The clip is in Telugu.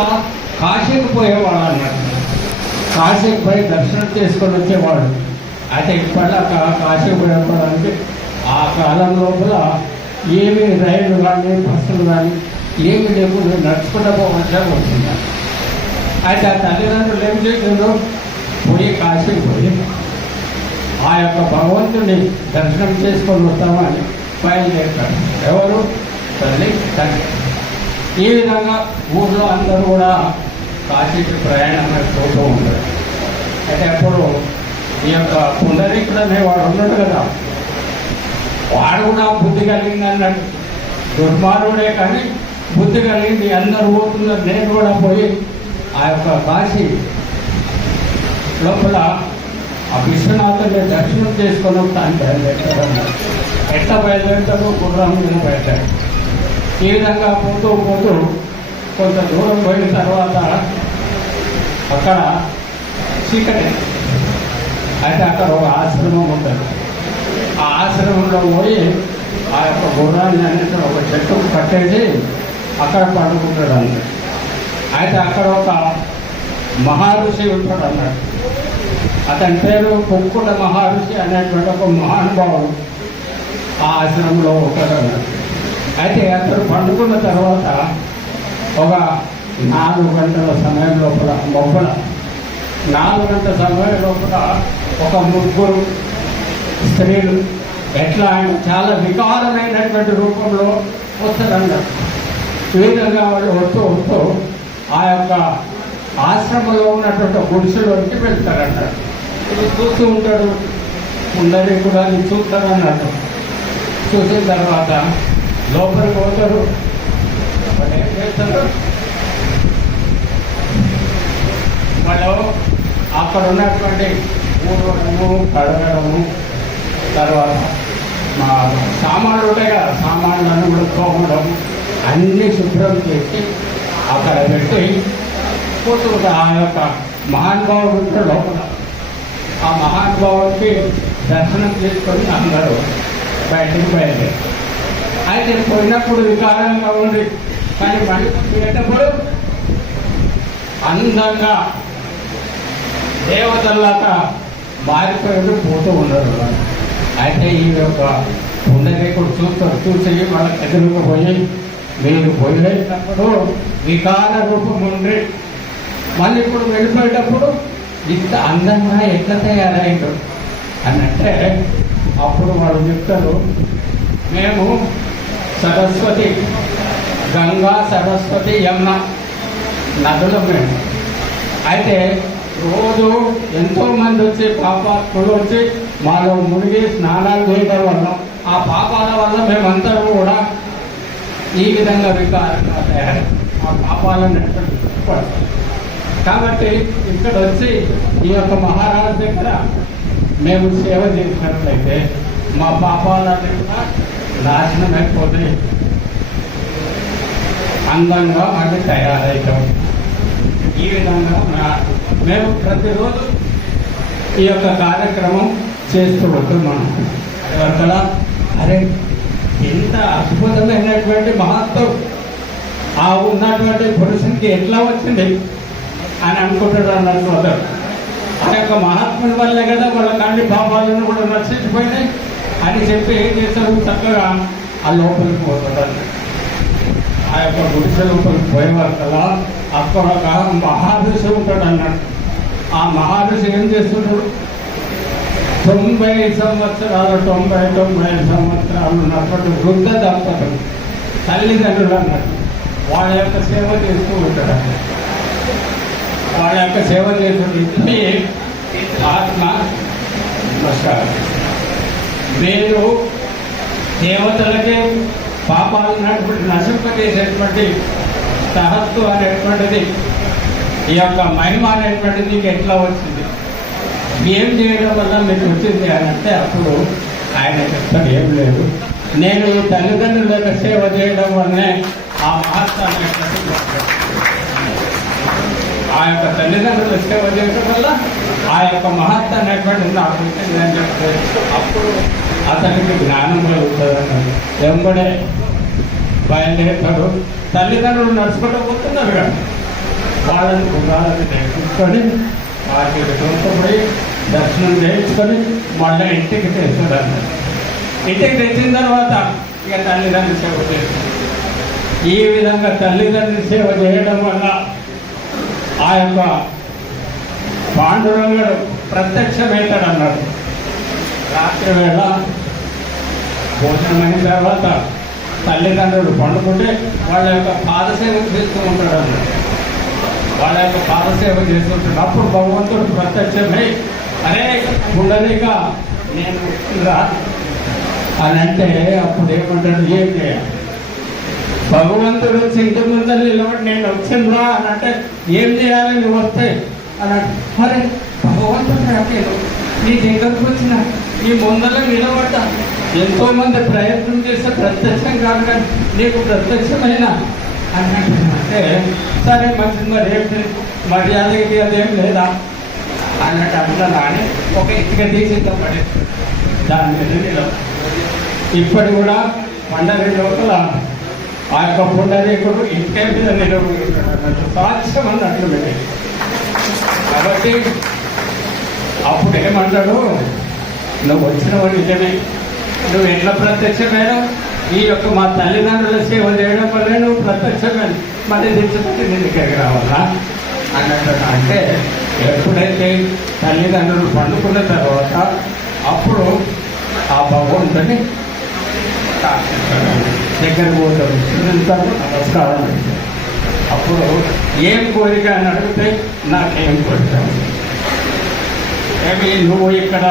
కూడా కాశీకి పోయేవాడు అన్నట్టు కాశీకి పోయి దర్శనం చేసుకొని వచ్చేవాడు. అయితే ఇప్పటిదాకా కాశీకి పోయేవాడానికి ఆ కాలం లోపల ఏమి రైళ్ళు కానీ బస్సులు కానీ ఏమి లేకుండా నడుచుకుంటూ పోవచ్చా వచ్చింది అయితే ఆ తల్లిదండ్రులు ఏం చేసిండ్రు? పోయి కాశీకి పోయి ఆ యొక్క భగవంతుని దర్శనం చేసుకొని వస్తామని బయలుదేరుతారు. ఎవరు? తల్లి తండ్రి. ఈ విధంగా ఊళ్ళో అందరూ కూడా కాశీకి ప్రయాణం పోతూ ఉంటారు. అయితే అప్పుడు ఈ యొక్క పుండరీకుడు అనేవాడు ఉన్నాడు కదా. వాడు కూడా బుద్ధి కలిగింది అన్నట్టు దుర్మార్గుడే కానీ బుద్ధి కలిగింది. అందరూ పోతున్నారు. నేను కూడా పోయి ఆ యొక్క కాశీ లోపల ఆ విశ్వనాథుని దర్శనం చేసుకొని వస్తాను బయలుదేరుతాడు ఎట్లా బయలుదేరుతాడు గుర్రం మీద బయలుదేరు ఈ విధంగా పోతూ పోతూ కొంత దూరం పోయిన తర్వాత అక్కడ చీకటి. అయితే అక్కడ ఒక ఆశ్రమం ఉంటుంది ఆ ఆశ్రమంలో పోయి ఆ యొక్క గుర్రాన్ని అనేది ఒక చెట్టు కట్టేసి అక్కడ పండుకుంటాడు అన్నాడు అయితే అక్కడ ఒక మహర్షి ఉంటాడు అన్నాడు అతని పేరు కుక్కుల మహర్షి అనేటువంటి ఒక మహానుభావుడు ఆ ఆశ్రమంలో ఉంటాడు అన్నాడు అయితే అతను పండుకున్న తర్వాత ఒక నాలుగు గంటల సమయం లోపల మొక్కల నాలుగు గంటల సమయం లోపల ఒక ముగ్గురు స్త్రీలు ఎట్లా ఆయన చాలా వికారమైనటువంటి రూపంలో వస్తారన్నారు ఈ విధంగా వాళ్ళు వస్తూ వస్తూ ఆ యొక్క ఆశ్రమంలో ఉన్నటువంటి గుడిసెలోకి వెళ్తారన్నారు ఇది చూస్తూ ఉంటాడు ఉండని కూడా అది చూస్తారన్నట్టు చూసిన తర్వాత లోపలికి పోతారు. వాళ్ళు ఏం చేస్తారు? వాళ్ళు అక్కడ ఉన్నటువంటి ఊడవడము కడగడము తర్వాత మా సామాన్లు ఉంటాయి కదా సామాన్లను కూడా తోమడం అన్నీ శుభ్రం చేసి అక్కడ పెట్టి పోతుంది ఆ యొక్క మహానుభావుడు ఉంటాడు లోపల. ఆ మహానుభావుడికి దర్శనం చేసుకొని అందరూ బయటకు బయలుదేరు అయితే పోయినప్పుడు వికారంగా ఉంది కానీ మళ్ళీ పోయేటప్పుడు అందంగా దేవతల్లాగా మారిపోయి పోతూ ఉన్నారు. అయితే ఈ యొక్క ఉండలేకుడు చూస్తారు చూసి వాళ్ళకి ఎదురుగా పోయి మీరు పోయేటప్పుడు వికార రూపం ఉండి మళ్ళీ ఇప్పుడు వెళ్ళిపోయేటప్పుడు ఇంత అందంగా ఎట్లా తయారైండు? అని అంటే అప్పుడు వాళ్ళు చెప్తారు మేము సరస్వతి గంగా సరస్వతి యమున నదుల మేము అయితే రోజు ఎంతో మంది వచ్చి పాపాత్ములు వచ్చి మాలో మునిగి స్నానాలు చేయడం వల్ల ఆ పాపాల వల్ల మేమందరం కూడా ఈ విధంగా వికారంగా తయారు ఆ పాపాలను పడతాం కాబట్టి ఇక్కడ వచ్చి ఈ యొక్క మహారాజు దగ్గర మేము సేవ చేసినట్లయితే మా పాపాలన్నీ కూడా నాశనం అందంగా మళ్ళీ తయారవుతాం ఈ విధంగా మేము ప్రతిరోజు ఈ యొక్క కార్యక్రమం చేస్తూ ఉంటున్నాం మనం ఎవరికలా అరే ఎంత అద్భుతమైనటువంటి మహత్వం ఆ ఉన్నటువంటి పురుషునికి ఎట్లా వచ్చింది అని అనుకుంటాడు అన్నట్టు ఆ యొక్క మహాత్ముని వల్లే కదా వాళ్ళ కంటి పాపాలను కూడా నశించిపోయినాయి అని చెప్పి ఏం చేశారు? చక్కగా ఆ లోపలికి పోతాడు ఆ యొక్క గుడిసె లోపలికి పోయేవారు కదా అక్కడ ఒక మహాదృషి ఉంటాడు అన్నాడు. ఆ మహాదృషి ఏం చేస్తున్నాడు? తొంభై సంవత్సరాలు తొంభై తొంభై సంవత్సరాలు ఉన్నటువంటి వృద్ధ దంపతులు తల్లిదండ్రులు అన్నట్టు వాళ్ళ యొక్క సేవ చేస్తూ ఉంటాడు వాళ్ళ యొక్క సేవ చేస్తుంటే ఆత్మ నమస్కారం. మీరు దేవతలకే పాపాలు నటువంటి నశింపజేసేటువంటి సహస్సు అనేటువంటిది ఈ యొక్క మహిమ అనేటువంటిది మీకు ఎట్లా వచ్చింది? ఏం చేయడం వల్ల మీకు వచ్చింది అని అంటే అప్పుడు ఆయన చెప్తాడు ఏం లేదు నేను ఈ తల్లిదండ్రుల సేవ చేయడం వల్లనే ఆ మహత్వ అనేటువంటిది ఆ యొక్క తల్లిదండ్రులు సేవ చేయడం వల్ల ఆ యొక్క మహత్వ అనేటువంటిది నాకు నేను అని అప్పుడు అతనికి జ్ఞానం కలుగుతుంది వెంబడే బయలుదేరుతాడు. తల్లిదండ్రులు నడుచుకుంటూ పోతున్నారు కదా. వాళ్ళని గుర్రాలను తెచ్చుకొని వాటికి తోటపడి దర్శనం చేయించుకొని మళ్ళీ ఇంటికి తెస్తాడు ఇంటికి తెచ్చిన తర్వాత ఇక తల్లిదండ్రులు సేవ చేస్తారు. ఈ విధంగా తల్లిదండ్రులు సేవ చేయడం వల్ల ఆ యొక్క పాండురంగుడు ప్రత్యక్షమవుతాడు అన్నాడు రాత్రి వేళ భోజనం అయిన తర్వాత తల్లిదండ్రులు పండుకుంటే వాళ్ళ యొక్క పాదసేవ చేస్తూ ఉంటాడు అన్నాడు వాళ్ళ యొక్క పాదసేవ చేస్తుంటాడు అప్పుడు భగవంతుడు ప్రత్యక్షమై అరే ఉండలేక నేను అని అంటే అప్పుడు ఏమంటాడు ఏం చేయాలి? భగవంతుడు వచ్చి ఇంటి ముందర నిలబడి నేను వచ్చిందా అని అంటే ఏం చేయాలి నువ్వు వస్తే? అని అంటే మరి భగవంతుడు రాకేను నీ దగ్గరకు వచ్చిన నీ ముందర నిలబడ్డా ఎంతో మంది ప్రయత్నం చేస్తే ప్రత్యక్షం కాదు కానీ నీకు ప్రత్యక్షమైన అన్నట్టు అంటే సరే మంచిది మరి ఏం లేదు. మర్యాద అదేం లేదా? అన్నట్టు అన్నాను అని ఒక ఇటుక తీసి పడే దాని మీద నిలబడి. ఇప్పటి కూడా పండగ లోపల ఆ యొక్క పుండరీకుడు ఇంకే మీద నిలబడి ఉంటాడు అన్నట్టు అన్నట్లు కాబట్టి అప్పుడు ఏమంటాడు? నువ్వు వచ్చిన వాడు నిజమే. నువ్వు ఎట్లా ప్రత్యక్షమైన ఈ యొక్క మా తల్లిదండ్రుల సేవ చేయడం వల్లే నువ్వు ప్రత్యక్షమైన? మళ్ళీ తెచ్చుకుంటే నేను ఇక్కడికి రావాలా? అన్నట్టు అంటే ఎప్పుడైతే తల్లిదండ్రులు పండుకున్న తర్వాత అప్పుడు ఆ భగవంతుని దగ్గర పోతారు చూడంతాడు నమస్కారం. అప్పుడు ఏం కోరిక అని అడిగితే నాకేం కోరిక? ఏమి నువ్వు ఇక్కడ